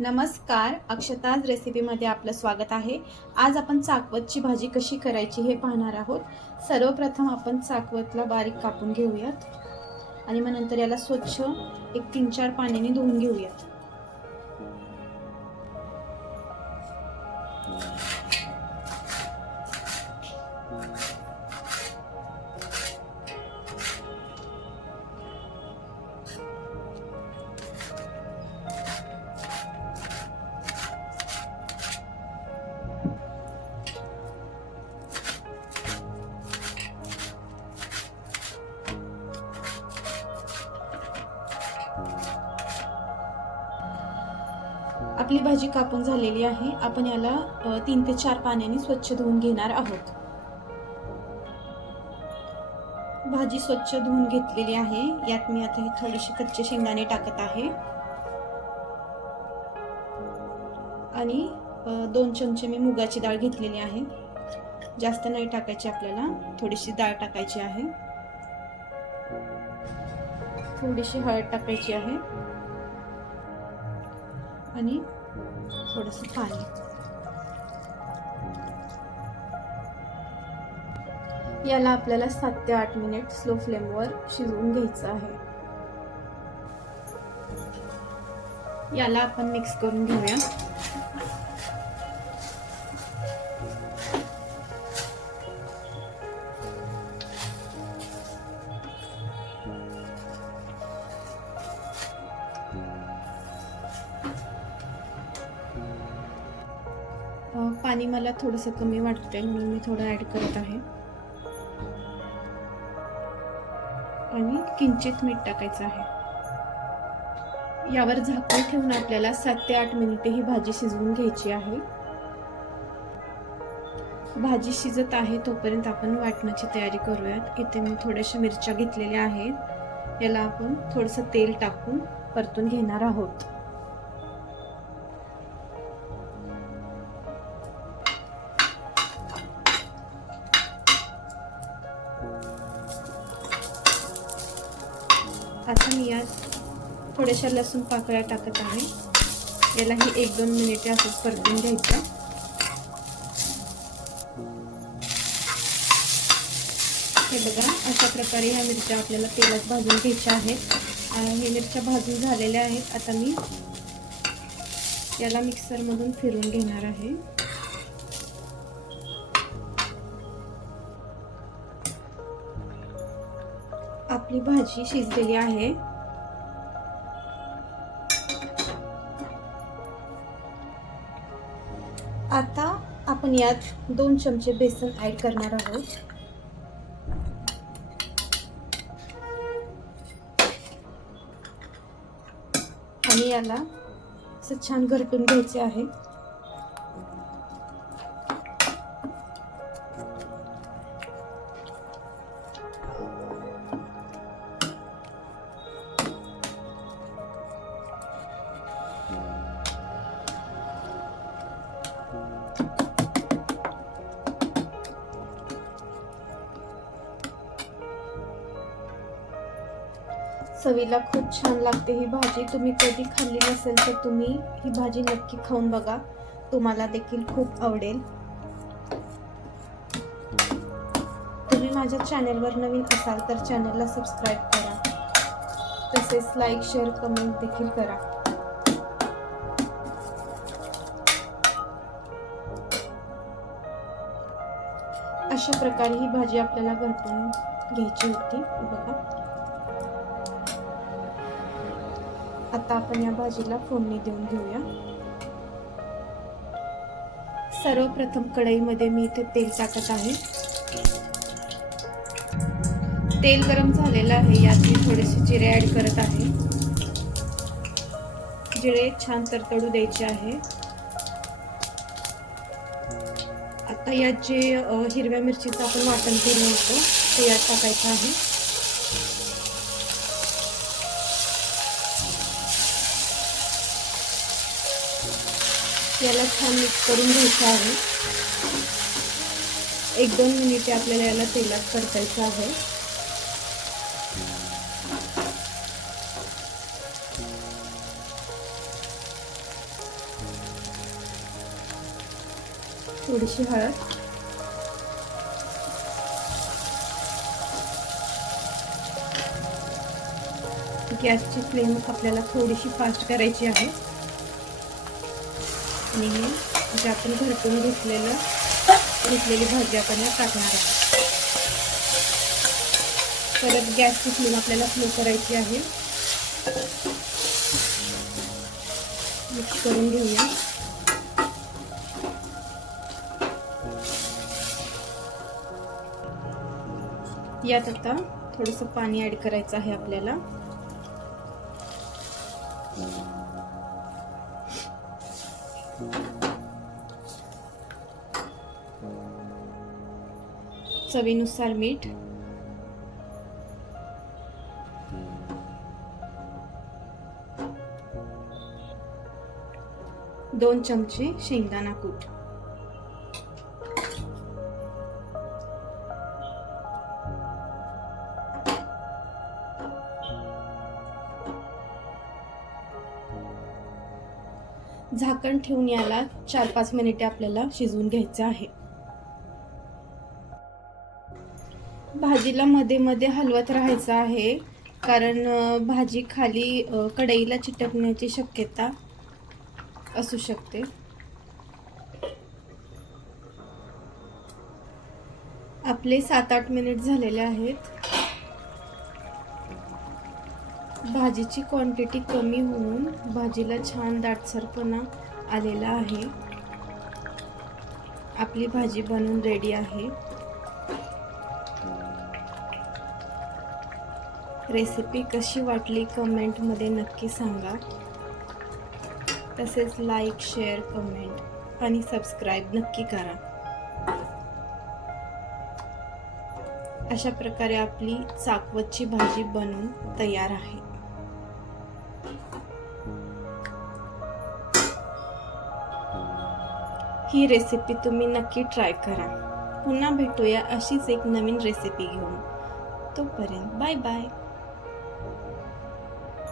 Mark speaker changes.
Speaker 1: नमस्कार. अक्षताज रेसिपीमध्ये आपलं स्वागत आहे. आज आपण चाकवतची भाजी कशी करायची हे पाहणार आहोत. सर्वप्रथम आपण चाकवतला बारीक कापून घेऊयात. आणि मग नंतर याला स्वच्छ एक तीन चार पाण्याने धुवून घेऊयात. आपली भाजी कापून झालेली आहे. आपण याला तीन ते चार पाण्याने स्वच्छ धुवून घेणार आहोत. भाजी स्वच्छ धुवून घेतलेली आहे. यात मी आता हे थोडीशी कच्चे शेंगदाणे टाकत आहे. आणि दोन चमचे मी मुगाची डाळ घेतलेली आहे. जास्त नाही टाकायची आपल्याला. थोडीशी डाळ टाकायची आहे. थोडीशी हळद टाकायची आहे. आणि थोडंसं पाणी. याला आपल्याला सात ते आठ मिनिट स्लो फ्लेमवर शिजवून घ्यायचं आहे. याला आपण मिक्स करून घेऊया. पाणी मला थोडंसं कमी वाटतंय म्हणून मी थोडं ॲड करत आहे. आणि किंचित मीठ टाकायचं आहे. यावर झाकण ठेवून आपल्याला सात ते आठ मिनिटे ही भाजी शिजवून घ्यायची आहे. भाजी शिजत आहे तोपर्यंत आपण वाटण्याची तयारी करूयात. इथे मी थोड्याशा मिरच्या घेतलेल्या आहेत. याला आपण थोडंसं तेल टाकून परतून घेणार आहोत. आता मी यात थोड्याशा लसूण पाकळ्या टाकत आहे. यालाही एक दोन मिनिटे असंच परतून घ्यायचं. हे बघा अशा प्रकारे ह्या मिरच्या आपल्याला तेलात भाजून घ्यायच्या आहेत. आणि हे मिरच्या भाजून झालेल्या आहेत. आता मी याला मिक्सरमधून फिरून घेणार आहे. आपली भाजी शिजलेली आहे. आता आपण यात दोन चमचे बेसन ऍड करणार आहोत. आणि याला असं छान घरटून घ्यायचे आहे. चवीला खूप छान लागते ही भाजी. तुम्ही कधी खाल्ली नसेल तर तुम्ही ही भाजी नक्की खाऊन बघा. तुम्हाला देखील खूप आवडेल. तुम्ही माझ्या चॅनलवर नवीन असाल तर चॅनलला सबस्क्राईब करा. तसेच लाईक शेअर कमेंट देखील करा. अशा प्रकारे ही भाजी आपल्याला घरटून घ्यायची होती. बघा. आता आपण या भाजीला फोडणी देऊन घेऊया. सर्वप्रथम कढईमध्ये मी इथे तेल टाकत आहे. तेल गरम झालेलं आहे यात मी थोडेसे जिरे ॲड करत आहे. जिरे छान तरतडू द्यायचे आहे. आता यात जे हिरव्या मिरचीचं आपण वाटण केलं होतं ते यात टाकायचं आहे. याला छान मिक्स करून घ्यायचं आहे. एक दोन मिनिटे आपल्याला याला तेलात परतायचं आहे. थोडीशी हळद. गॅसची फ्लेम आपल्याला थोडीशी फास्ट करायची आहे. आणि हे जे आपण घरटून घेतलेलं घेतलेली भाजी आपण टाकणार आहोत. परत गॅसची फ्लेम आपल्याला स्लो करायची आहे. मिक्स करून घेऊया. यात आता थोडंसं पाणी ॲड करायचं आहे आपल्याला. चवीनुसार मीठ. दोन चमचे शेंगदाणा कूट. झाकण ठेवून याला चार पाच मिनिटे आपल्याला शिजवून घ्यायचं आहे. भाजीला मध्ये मध्ये हलवत राहायचं आहे. कारण भाजी खाली कढईला चिटकण्याची शक्यता असू शकते. आपले सात आठ मिनिट झालेले आहेत. भाजीची क्वांटिटी कमी होऊन भाजीला छान दाटसरपणा आलेला आहे. आपली भाजी बनवून रेडी आहे. रेसिपी कशी वाटली कमेंटमध्ये नक्की सांगा. तसेच लाईक शेअर कमेंट आणि सबस्क्राईब नक्की करा. अशा प्रकारे आपली चाकवतची भाजी बनून तयार आहे. ही रेसिपी तुम्ही नक्की ट्राय करा. पुन्हा भेटूया अशीच एक नवीन रेसिपी घेऊन. तोपर्यंत बाय बाय